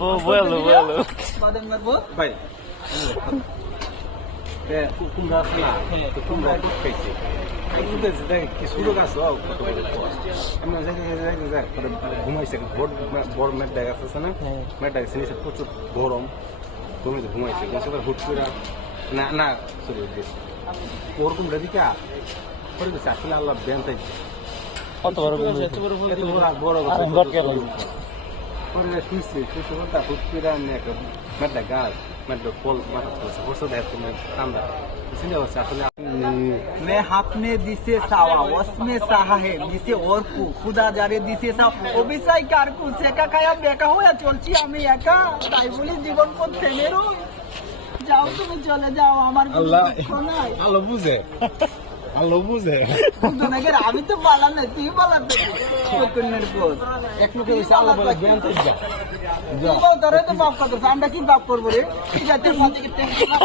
বলো বলো বাদাম মারবো ভাই তোমরা আসলে তোমরা খাইছি কিছু লোক আসো আমরা ঘুমাইছে বড় মেট ডাক আছে না মেট ডাক আছে প্রচুর গরম ঘুমাইছে হুট করে না না সরি ওরকম রেডিকা করে গেছে আসলে আল্লাহ ব্যান তাই কত বড় বড় বড় শুনছি হুট করে আমি একটা মেট ডাক গাছ মেট ফল মাথা চলছে ওর সাথে ঠান্ডা আসলে मैं आपने दिसे सावा उसमें साहा है दिसे और को खुदा जारे दिसे सावा অবিসাই কার কু সেকা খায়া বেকা হয়ে চলছি আমি একা তাই বলি জীবন পথ থেমে রই যাও তুমি চলে যাও আমার আল্লাহ দুঃখ নাই আল্লাহ বুঝে দুজনকে আমি তো পালা না তুই পালা কন্যার পথ এক লোকে হইছে আল্লাহ বলে জ্ঞান তাই তুই ধরে তো বাপ কত আমরা কি বাপ করবো রে ঠিক আছে মাঝে কি টেনশন না